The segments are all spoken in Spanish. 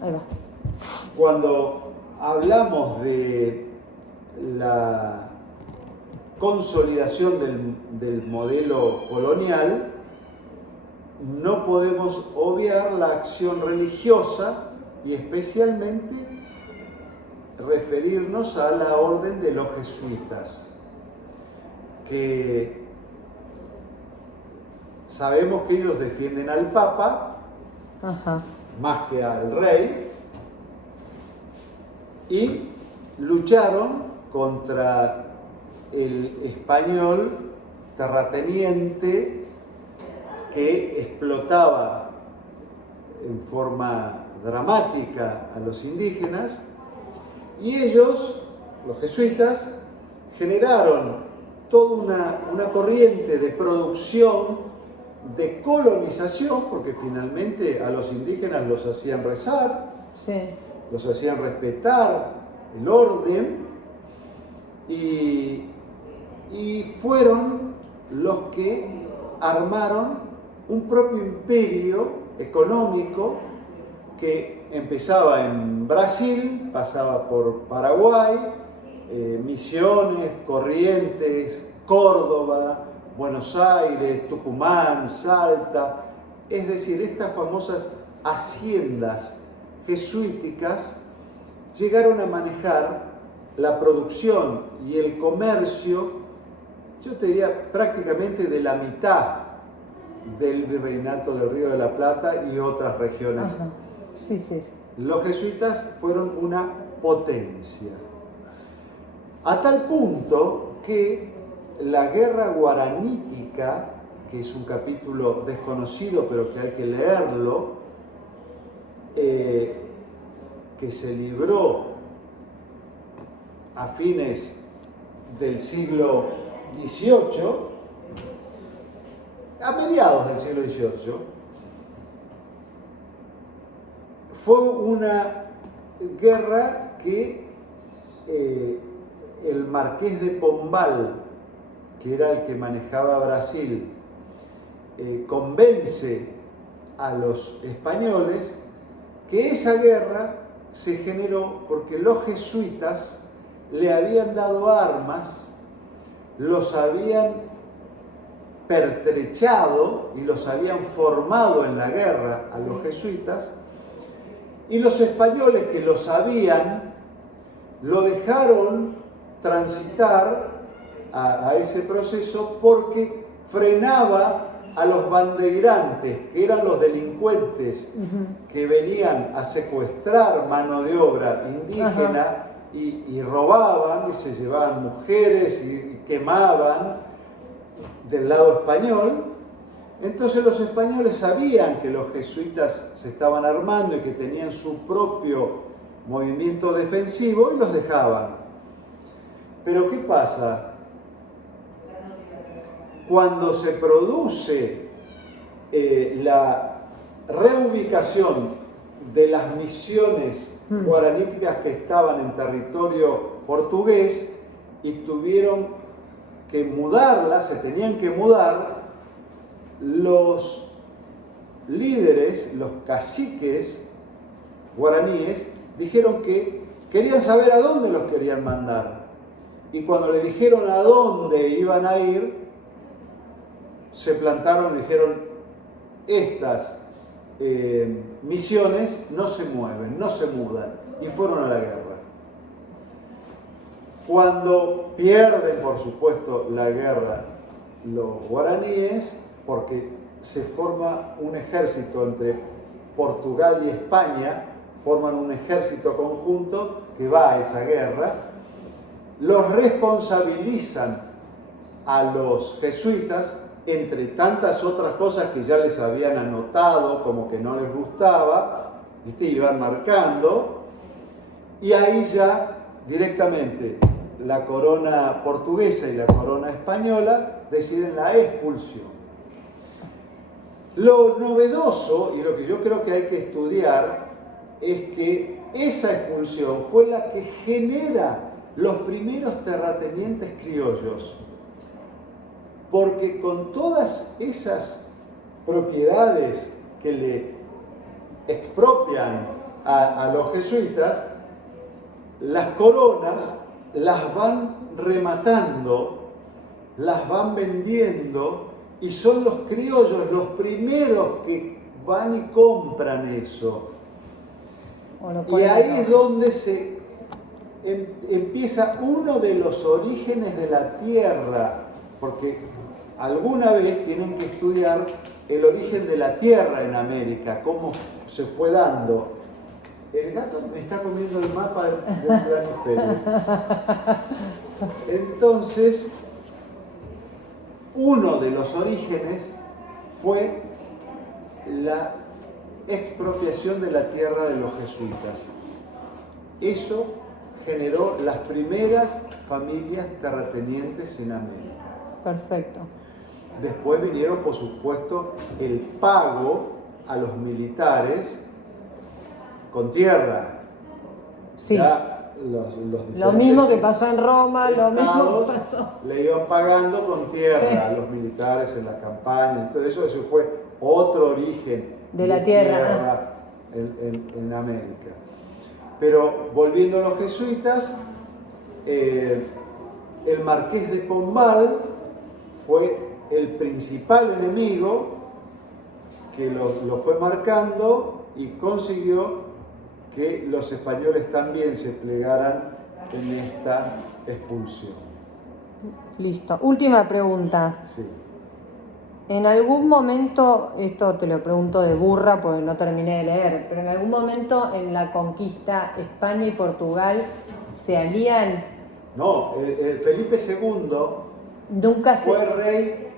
Ahí va. Cuando hablamos de la consolidación del modelo colonial, no podemos obviar la acción religiosa y especialmente referirnos a la orden de los jesuitas, que sabemos que ellos defienden al Papa Ajá. más que al rey y lucharon contra el español terrateniente que explotaba en forma dramática a los indígenas, y ellos, los jesuitas, generaron toda una corriente de producción, de colonización, porque finalmente a los indígenas los hacían rezar, Sí. los hacían respetar el orden, y fueron los que armaron un propio imperio económico que empezaba en Brasil, pasaba por Paraguay, Misiones, Corrientes, Córdoba, Buenos Aires, Tucumán, Salta, es decir, estas famosas haciendas jesuíticas llegaron a manejar la producción y el comercio, yo te diría prácticamente de la mitad del virreinato del Río de la Plata y otras regiones. Ajá. Sí, sí. Los jesuitas fueron una potencia, a tal punto que la guerra guaranítica, que es un capítulo desconocido pero que hay que leerlo, que se libró a fines del siglo XVIII, a mediados del siglo XVIII, fue una guerra que el marqués de Pombal, que era el que manejaba Brasil, convence a los españoles que esa guerra se generó porque los jesuitas le habían dado armas, los habían pertrechado y los habían formado en la guerra a los jesuitas, y los españoles que lo sabían lo dejaron transitar a ese proceso porque frenaba a los bandeirantes, que eran los delincuentes que venían a secuestrar mano de obra indígena y robaban y se llevaban mujeres y quemaban del lado español. Entonces los españoles sabían que los jesuitas se estaban armando y que tenían su propio movimiento defensivo y los dejaban. Pero ¿qué pasa? Cuando se produce la reubicación de las misiones guaraníticas que estaban en territorio portugués y tuvieron que mudarlas, se tenían que mudar, los líderes, los caciques guaraníes, dijeron que querían saber a dónde los querían mandar. Y cuando le dijeron a dónde iban a ir, se plantaron y dijeron: estas misiones no se mueven, no se mudan, y fueron a la guerra. Cuando pierden, por supuesto, la guerra los guaraníes, porque se forma un ejército entre Portugal y España, forman un ejército conjunto que va a esa guerra, los responsabilizan a los jesuitas, entre tantas otras cosas que ya les habían anotado, como que no les gustaba, ¿viste? Iban marcando, y ahí ya directamente la corona portuguesa y la corona española deciden la expulsión. Lo novedoso, y lo que yo creo que hay que estudiar, es que esa expulsión fue la que genera los primeros terratenientes criollos. Porque con todas esas propiedades que le expropian a los jesuitas, las coronas las van rematando, las van vendiendo, y son los criollos los primeros que van y compran eso. Y ahí es donde se empieza uno de los orígenes de la tierra, porque alguna vez tienen que estudiar el origen de la tierra en América, cómo se fue dando. El gato me está comiendo el mapa del planiferio. Entonces, uno de los orígenes fue la expropiación de la tierra de los jesuitas. Eso generó las primeras familias terratenientes en América. Perfecto. Después vinieron, por supuesto, el pago a los militares con tierra. Sí. Ya Lo mismo que pasó en Roma, lo mismo que pasó. Le iban pagando con tierra Sí. a los militares en la campaña. Todo eso fue otro origen de la tierra en América. Pero volviendo a los jesuitas, el marqués de Pombal fue el principal enemigo que lo fue marcando y consiguió que los españoles también se plegaran en esta expulsión. Listo. Última pregunta. Sí. En algún momento, esto te lo pregunto de burra porque no terminé de leer, pero en algún momento en la conquista España y Portugal se alían. No, el Felipe II Nunca fue rey,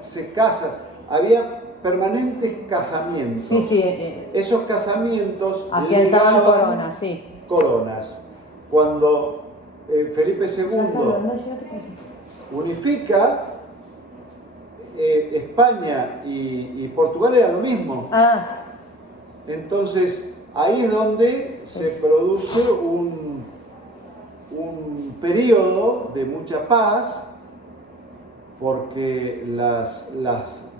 se casa, había permanentes casamientos. Sí, sí. Esos casamientos Afianzaban legaban coronas, sí. coronas. Cuando Felipe II unifica, España y Portugal era lo mismo. Ah, Entonces, ahí es donde se produce un periodo de mucha paz, porque las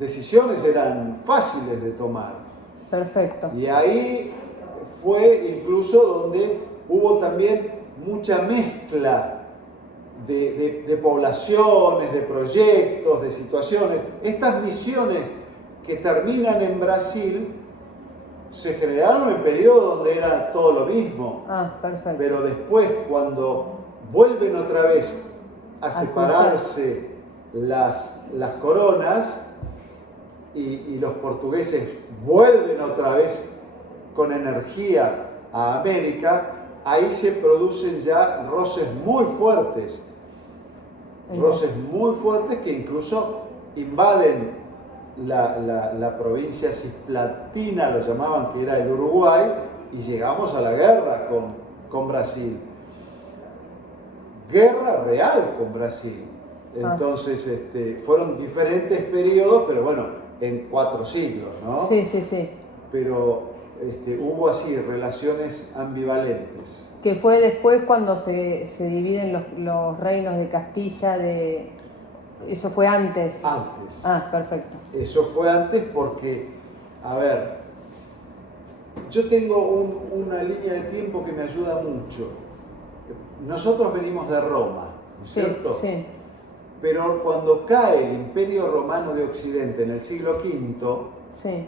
decisiones eran fáciles de tomar. perfecto. Y ahí fue incluso donde hubo también mucha mezcla de poblaciones, de proyectos, de situaciones. Estas misiones que terminan en Brasil se generaron en periodo donde era todo lo mismo. Ah, perfecto. Pero después, cuando vuelven otra vez a separarse las coronas y los portugueses vuelven otra vez con energía a América, ahí se producen ya roces muy fuertes que incluso invaden la provincia cisplatina, lo llamaban, que era el Uruguay, y llegamos a la guerra con Brasil. Guerra real con Brasil. Entonces, fueron diferentes periodos, pero bueno, en 4 siglos, ¿no? Sí, sí, sí. Pero hubo así relaciones ambivalentes. Que fue después cuando se dividen los reinos de Castilla, eso fue antes. Antes. Ah, perfecto. Eso fue antes porque, a ver, yo tengo una línea de tiempo que me ayuda mucho. Nosotros venimos de Roma, ¿no es cierto? Sí. Pero cuando cae el Imperio Romano de Occidente en el siglo V, Sí.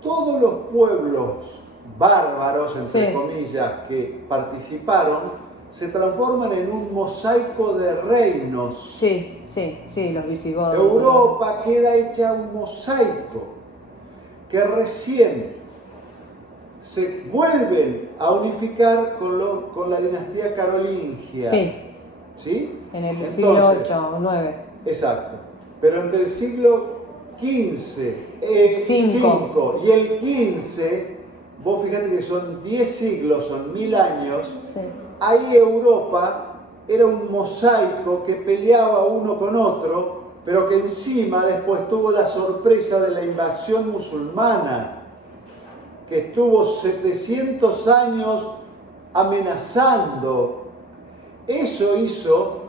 todos los pueblos bárbaros, entre Sí. comillas, que participaron, se transforman en un mosaico de reinos. Sí, los visigodos. Europa queda hecha un mosaico que recién se vuelven a unificar con la dinastía carolingia. Sí. ¿Sí? En el Entonces, siglo VIII o IX. Exacto. Pero entre el siglo XV, Cinco. V y el XV, vos fíjate que son 10 siglos, son 1000 años, Sí. ahí Europa era un mosaico que peleaba uno con otro, pero que encima después tuvo la sorpresa de la invasión musulmana, que estuvo 700 años amenazando. Eso hizo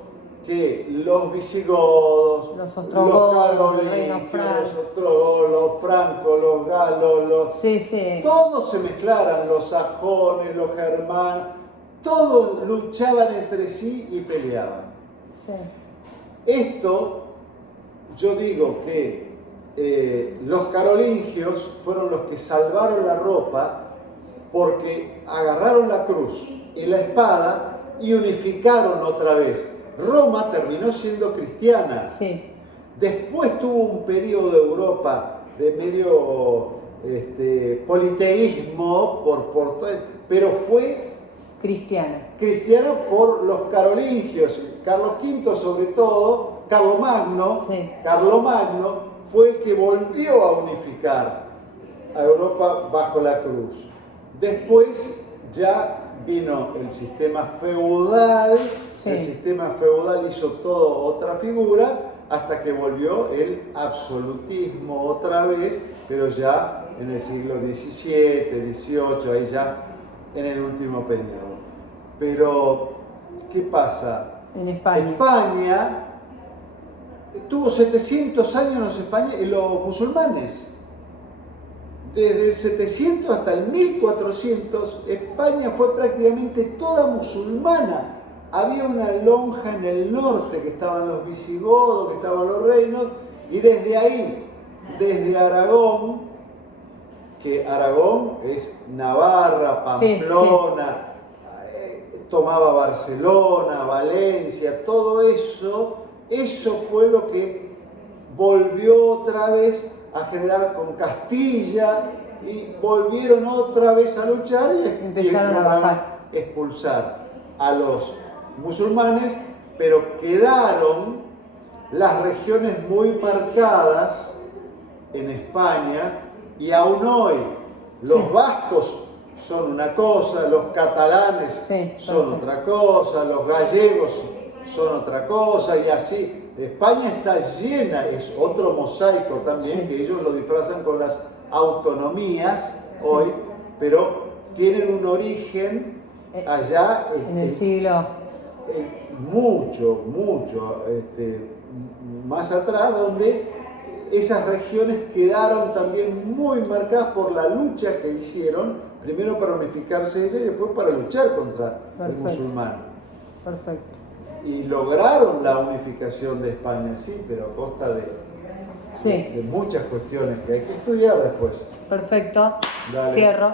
que los visigodos, Los los ostrogodos, el reino carolingios, franco. los ostrogodos, los francos, los galos, Sí, sí. todos se mezclaran, los sajones, los germanos, todos luchaban entre sí y peleaban. Sí. Esto, yo digo que los carolingios fueron los que salvaron la ropa porque agarraron la cruz y la espada y unificaron otra vez. Roma terminó siendo cristiana. Sí. Después tuvo un periodo de Europa de medio politeísmo, pero fue Cristiana. cristiana por los carolingios. Carlos V sobre todo, Carlomagno, Sí. Carlomagno fue el que volvió a unificar a Europa bajo la cruz. Después ya vino el sistema feudal, Sí. el sistema feudal hizo todo otra figura hasta que volvió el absolutismo otra vez, pero ya en el siglo XVII, XVIII, ahí ya en el último periodo. Pero, ¿qué pasa? En España. España tuvo 700 años los musulmanes. Desde el 700 hasta el 1400, España fue prácticamente toda musulmana. Había una lonja en el norte que estaban los visigodos, que estaban los reinos, y desde ahí, desde Aragón, que Aragón es Navarra, Pamplona, tomaba Barcelona, Valencia, todo eso fue lo que volvió otra vez a generar con Castilla y volvieron otra vez a luchar y Empezaron a bajar. expulsar a los musulmanes, pero quedaron las regiones muy marcadas en España y aún hoy los vascos son una cosa, los catalanes son otra cosa, los gallegos son otra cosa y así. España está llena, es otro mosaico también, que ellos lo disfrazan con las autonomías hoy, pero tienen un origen allá en el siglo mucho más atrás, donde esas regiones quedaron también muy marcadas por la lucha que hicieron, primero para unificarse ellas y después para luchar contra el musulmán. Perfecto. Y lograron la unificación de España, sí, pero a costa de muchas cuestiones que hay que estudiar después. Perfecto. Dale. Cierro.